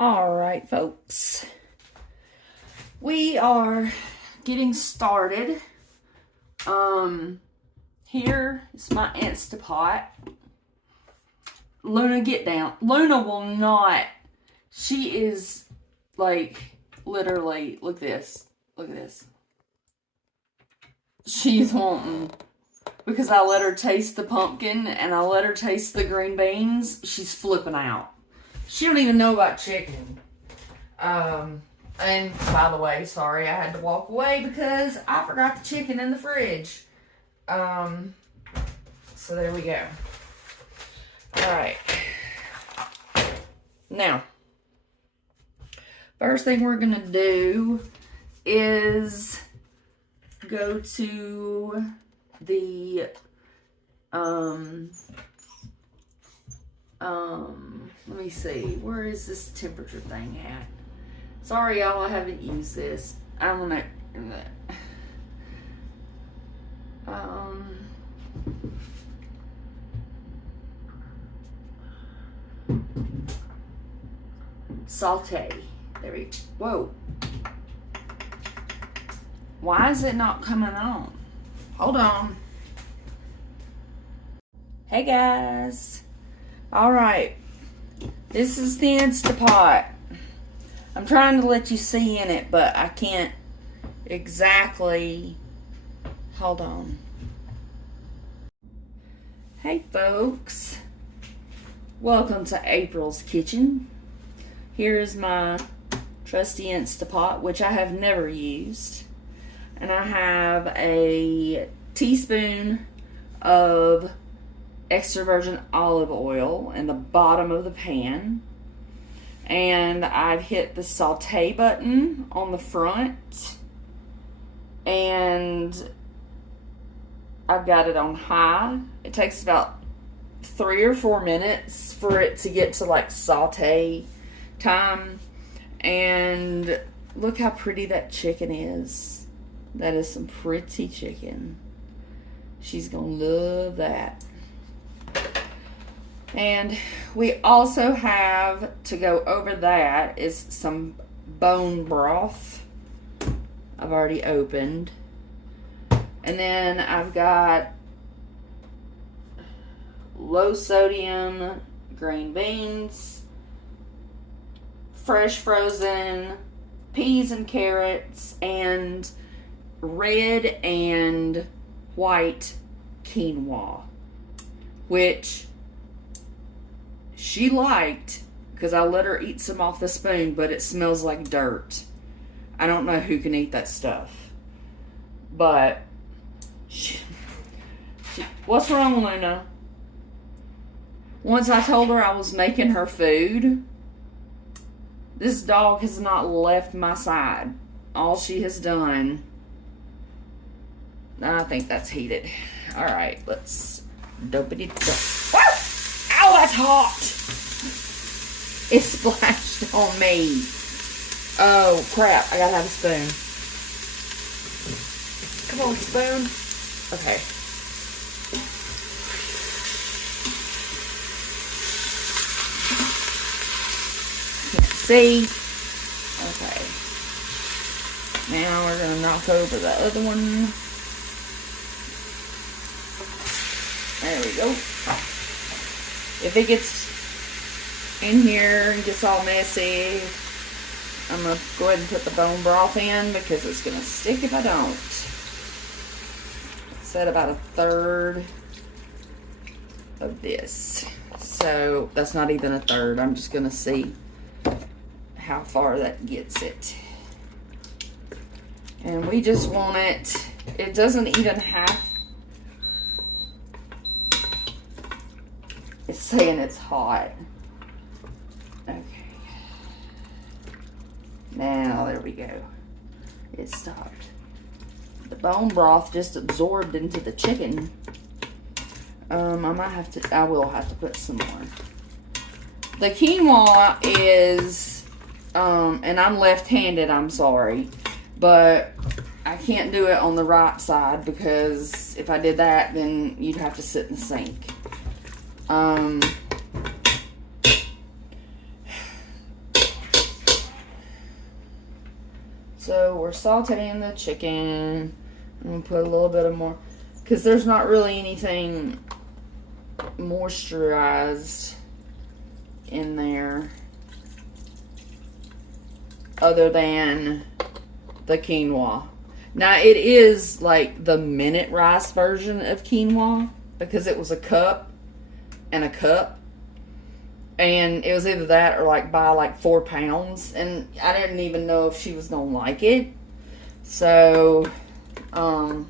All right, folks. We are getting started. Here is my Instapot. Luna, get down. Luna will not. She is like literally. Look at this. Look at this. She's wanting because I let her taste the pumpkin and I let her taste the green beans. She's flipping out. She don't even know about chicken. And by the way, sorry, I had to walk away because I forgot the chicken in the fridge. So there we go. Alright. Now, first thing we're gonna do is go to the, let me see, where is this temperature thing at? Sorry, y'all, I haven't used this. I'm gonna, saute. There we go. Whoa. Why is it not coming on? Hold on. Hey guys. Alright. This is the Instapot. I'm trying to let you see in it, but I can't exactly. Hold on. Hey folks. Welcome to April's Kitchen. Here's my trusty Instapot, which I have never used. And I have a teaspoon of extra virgin olive oil in the bottom of the pan. And I've hit the saute button on the front. And I've got it on high. It takes about 3 or 4 minutes for it to get to like saute time. And look how pretty that chicken is. That is some pretty chicken. She's gonna love that. And we also have, to go over that, is some bone broth. I've already opened. And then I've got low sodium green beans, fresh frozen peas and carrots, and red and white quinoa, which she liked because I let her eat some off the spoon, but it smells like dirt. I don't know who can eat that stuff. But what's wrong, Luna? Once I told her I was making her food, this dog has not left my side. All she has done, I think that's heated. All right, let's dopey-dee-dop. Woo! Ow, that's hot. It splashed on me. Oh, crap. I gotta have a spoon. Come on, spoon. Okay. Can't see. Okay. Now we're gonna knock over the other one. There we go. If it gets in here and gets all messy, I'm going to go ahead and put the bone broth in because it's going to stick if I don't. Set about 1/3 of this. So that's not even 1/3. I'm just going to see how far that gets it. And we just want it, it doesn't even have, it's saying it's hot. Okay. Now, there we go. It stopped. The bone broth just absorbed into the chicken. I will have to put some more. The quinoa is, and I'm left-handed, I'm sorry, but I can't do it on the right side because if I did that, then you'd have to sit in the sink. So we're sauteing the chicken. I'm going to put a little bit of more, because there's not really anything moisturized in there other than the quinoa. Now it is like the minute rice version of quinoa, because it was a cup and a cup, and it was either that or like buy like 4 pounds, and I didn't even know if she was gonna like it. So we're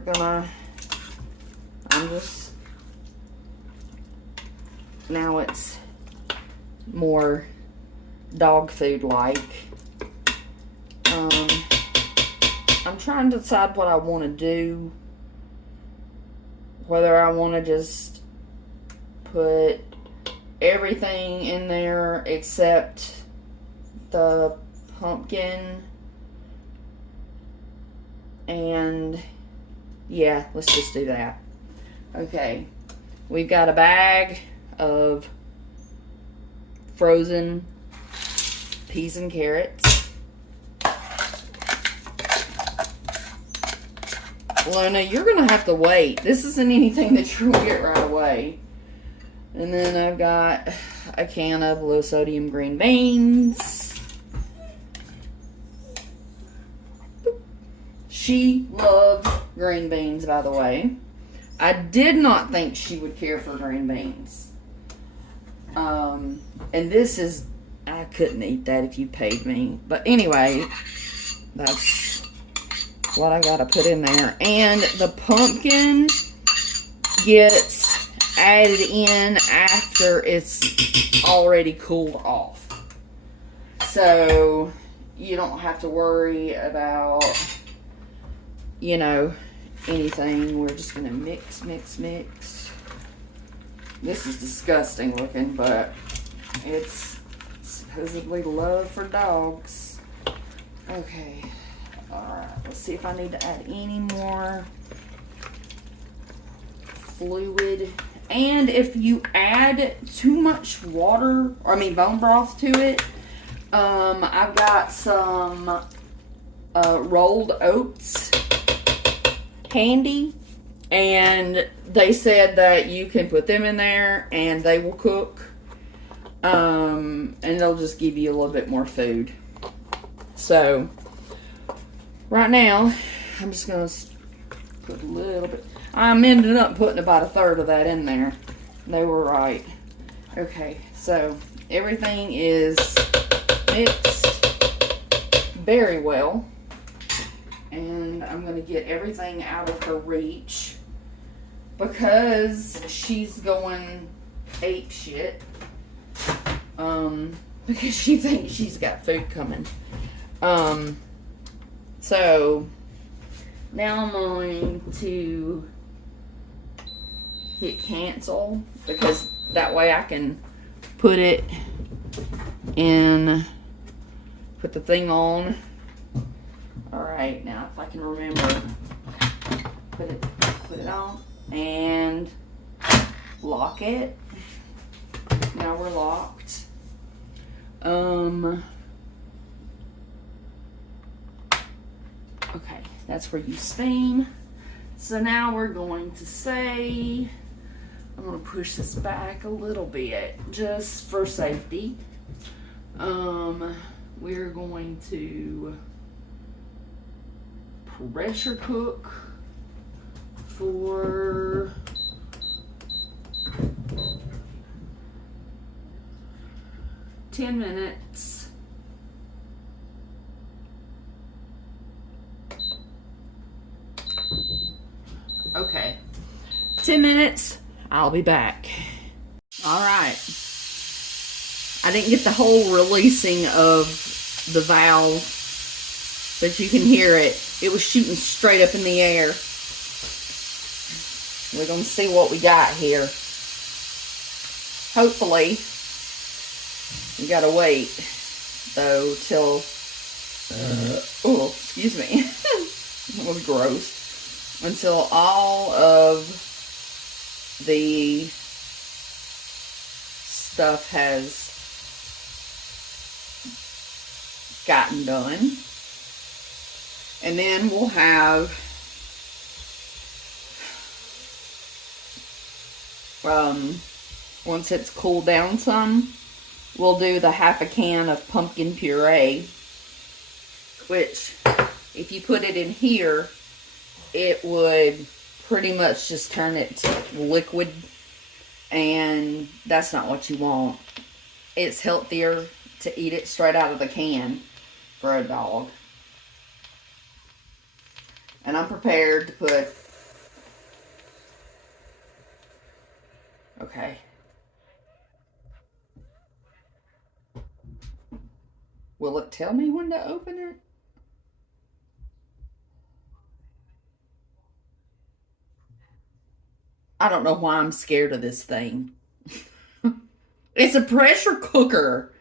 gonna, now it's more dog food like. I'm trying to decide what I want to do. Whether I want to just put everything in there except the pumpkin. And yeah, let's just do that. Okay, we've got a bag of frozen peas and carrots. Luna, you're going to have to wait. This isn't anything that you're going to get right away. And then I've got a can of low sodium green beans. She loved green beans, by the way. I did not think she would care for green beans. And this is, I couldn't eat that if you paid me. But anyway, that's what I gotta put in there. And the pumpkin gets added in after it's already cooled off. So you don't have to worry about, you know, anything. We're just gonna mix. This is disgusting looking, but it's supposedly love for dogs. Okay. Alright, let's see if I need to add any more fluid. And if you add too much water, or I mean bone broth to it, I've got some rolled oats handy. And they said that you can put them in there and they will cook. And they'll just give you a little bit more food. So right now, I'm just going to put a little bit. I'm ended up putting about 1/3 of that in there. They were right. Okay, so everything is mixed very well. And I'm going to get everything out of her reach because she's going ape shit. Because she thinks she's got food coming. So now I'm going to hit cancel because that way I can put it in, put the thing on. Alright, now if I can remember, put it on and lock it. Now we're locked. Okay, that's where you steam. So now we're going to say, I'm going to push this back a little bit just for safety. We're going to pressure cook for 10 minutes. Okay, 10 minutes, I'll be back. All right, I didn't get the whole releasing of the valve, but you can hear it. It was shooting straight up in the air. We're going to see what we got here. Hopefully, you got to wait, though, till, oh, excuse me, that was gross. Until all of the stuff has gotten done. And then we'll have once it's cooled down some, we'll do the half a can of pumpkin puree, which if you put it in here, it would pretty much just turn it to liquid, and that's not what you want. It's healthier to eat it straight out of the can for a dog. And I'm prepared to put, okay. Will it tell me when to open it? I don't know why I'm scared of this thing. It's a pressure cooker.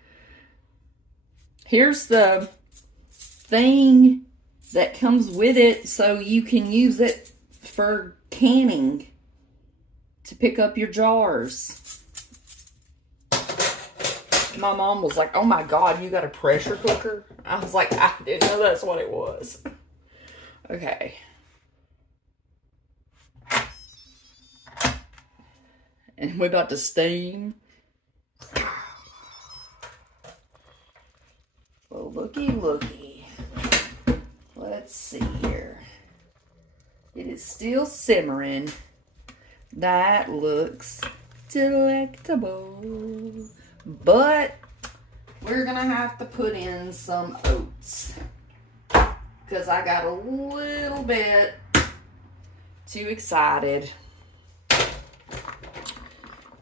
Here's the thing that comes with it so you can use it for canning to pick up your jars. My mom was like, oh my God, you got a pressure cooker? I was like, I didn't know that's what it was. Okay. And we're about to steam. Well, looky. Let's see here. It is still simmering. That looks delectable. But we're going to have to put in some oats. Because I got a little bit too excited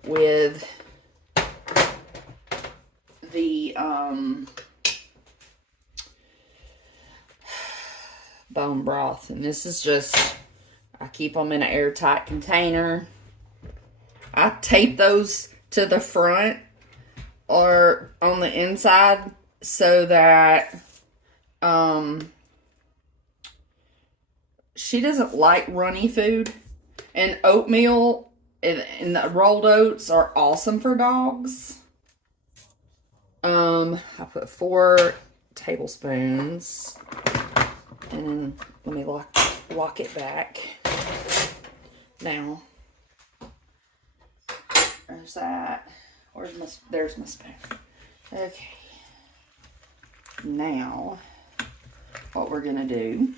with the bone broth. And this is just, I keep them in an airtight container. I tape those to the front or on the inside so that she doesn't like runny food. And oatmeal and the rolled oats are awesome for dogs. I put 4 tablespoons. And let me lock it back. Now, there's that. There's my spoon. Okay. Now, what we're gonna do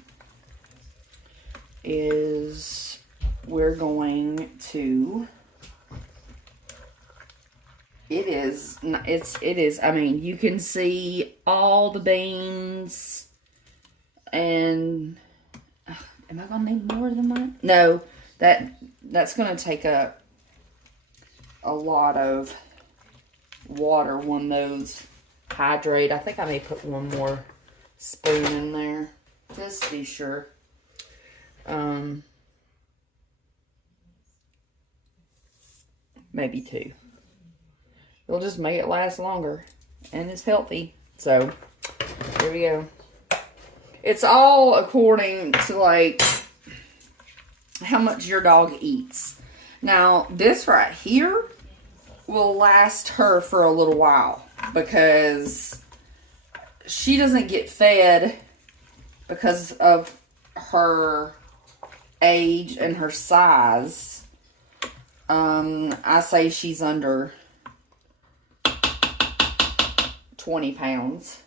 is we're going to, it is, I mean, you can see all the beans, and, am I going to need more than that? No, that's going to take up a lot of water when those hydrate. I think I may put one more spoon in there, just to be sure. Maybe 2. It'll just make it last longer, and it's healthy. So, here we go. It's all according to, like, how much your dog eats. Now, this right here will last her for a little while because she doesn't get fed because of her age and her size. I say she's under 20 pounds.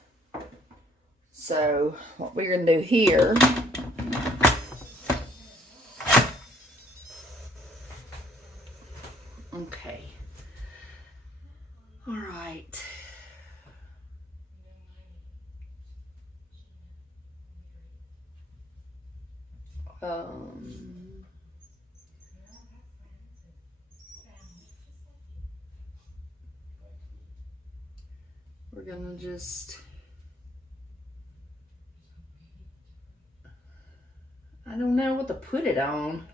So what we're going to do here, okay, all right, we're going to just, I don't know what to put it on.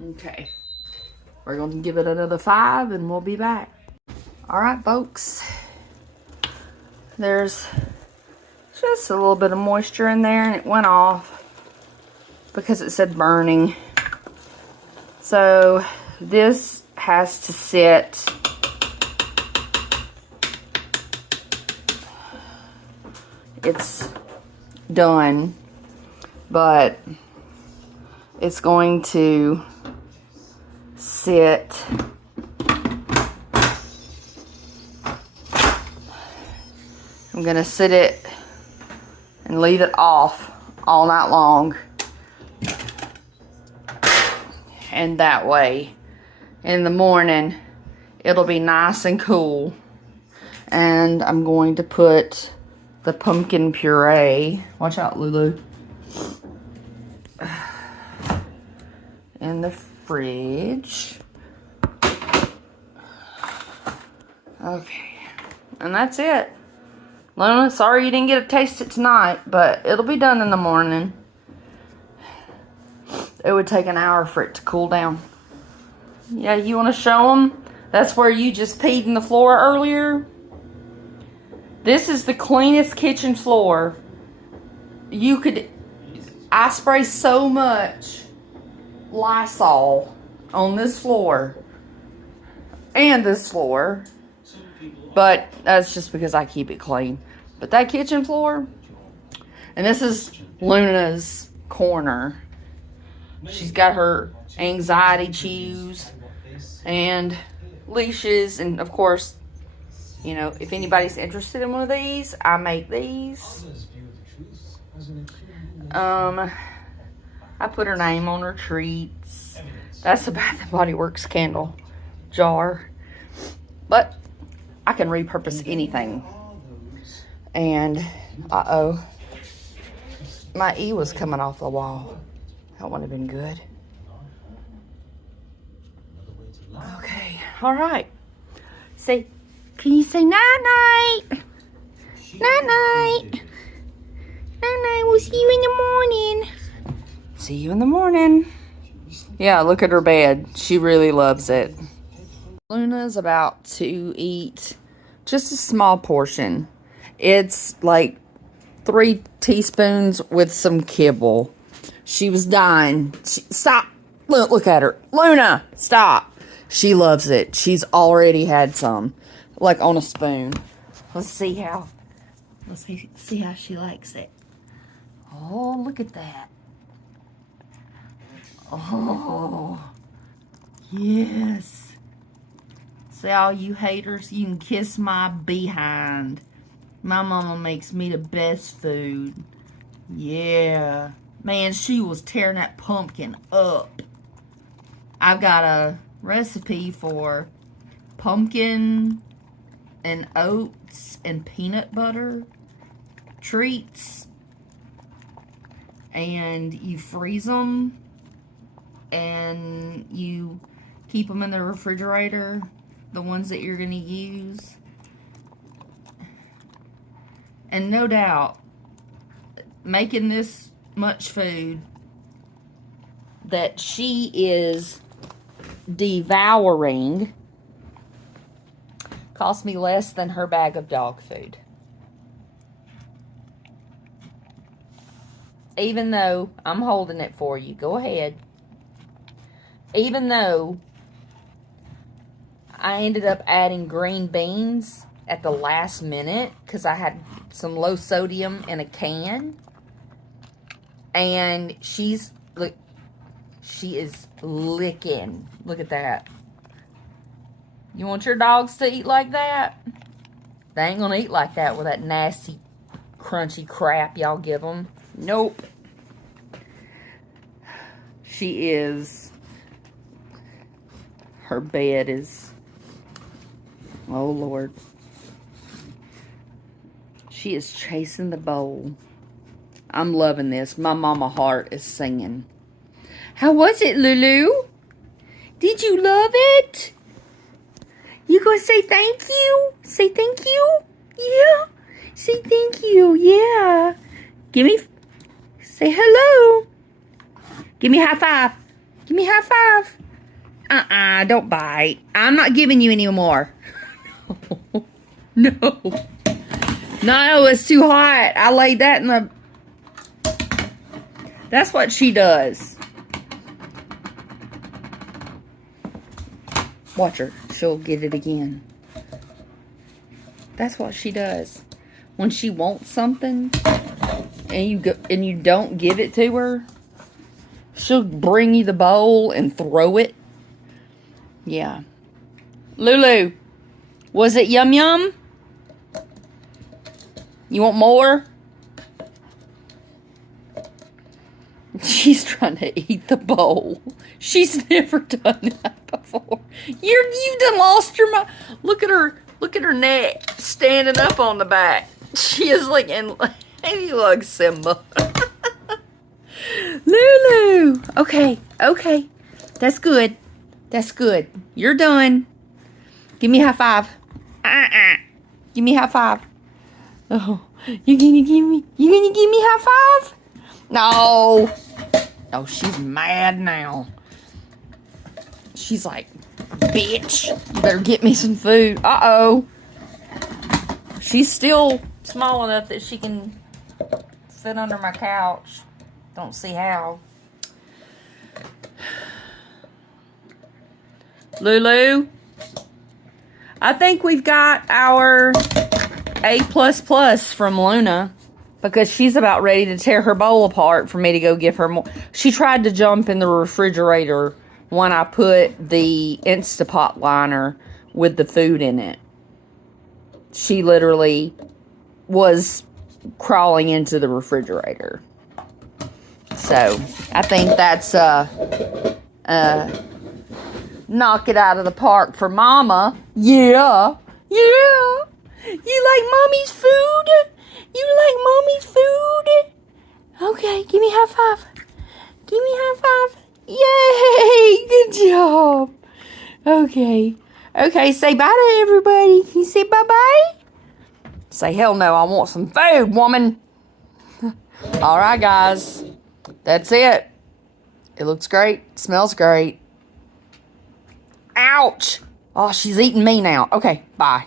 Okay. We're going to give it another 5 and we'll be back. All right, folks. there's just a little bit of moisture in there, and it went off because it said burning. So this has to sit it's done, but it's going to sit I'm gonna sit it and leave it off all night long, and that way in the morning it'll be nice and cool. And I'm going to put the pumpkin puree, watch out Lulu, in the fridge. Okay, and that's it. Luna, sorry you didn't get to taste it tonight, but it'll be done in the morning. It would take an hour for it to cool down. Yeah, you want to show them? That's where you just peed in the floor earlier. This is the cleanest kitchen floor. I spray so much Lysol on this floor and this floor, but that's just because I keep it clean. But that kitchen floor, and this is Luna's corner. She's got her anxiety chews and leashes, and of course, you know, if anybody's interested in one of these, I make these. I put her name on her treats. That's a Bath and Body Works candle jar. But I can repurpose anything. And, uh-oh. My E was coming off the wall. That wouldn't have been good. Okay, alright. Can you say night-night? Night-night. Night-night, we'll see you in the morning. See you in the morning. Yeah, look at her bed. She really loves it. Luna's about to eat just a small portion. It's like 3 teaspoons with some kibble. She was dying. Stop. Look at her. Luna, stop. She loves it. She's already had some. Like on a spoon. Let's see how she likes it. Oh, look at that. Oh, yes. See, all you haters, you can kiss my behind. My mama makes me the best food. Yeah. Man, she was tearing that pumpkin up. I've got a recipe for pumpkin and oats and peanut butter treats. And you freeze them. And you keep them in the refrigerator. The ones that you're going to use. And no doubt, making this much food that she is devouring cost me less than her bag of dog food. Even though I'm holding it for you. Go ahead. Even though I ended up adding green beans at the last minute because I had some low sodium in a can. And she is licking. Look at that. You want your dogs to eat like that? They ain't gonna eat like that with that nasty, crunchy crap y'all give them. Nope. She is. Her bed is. Oh, Lord. She is chasing the bowl. I'm loving this. My mama heart is singing. How was it, Lulu? Did you love it? You gonna say thank you? Say thank you? Yeah. Say thank you. Yeah. Say hello. Give me a high five. Give me a high five. Don't bite. I'm not giving you any more. No. No, it's too hot. I laid that in the... That's what she does. Watch her. She'll get it again. That's what she does. When she wants something and you don't give it to her, she'll bring you the bowl and throw it. Yeah. Lulu, was it yum yum? You want more? She's trying to eat the bowl. She's never done that before. You've done lost your mind. Look at her neck standing up on the back. She is like you look Simba. Lulu. Okay. That's good. You're done. Give me a high five. Give me a high five. Oh, you gonna give me high five? No. Oh, she's mad now. She's like, bitch, you better get me some food. Uh-oh. She's still small enough that she can fit under my couch. Don't see how. Lulu, I think we've got our A++ from Luna. Because she's about ready to tear her bowl apart for me to go give her more. She tried to jump in the refrigerator when I put the Instapot liner with the food in it. She literally was crawling into the refrigerator. So, I think that's knock it out of the park for Mama. Yeah. You like Mommy's food? You like Mommy's food? Okay, give me a high five. Give me a high five. Yay! Good job. Okay, say bye to everybody. Can you say bye-bye? Say, hell no, I want some food, woman. Alright, guys. That's it. It looks great. Smells great. Ouch! Oh, she's eating me now. Okay, bye.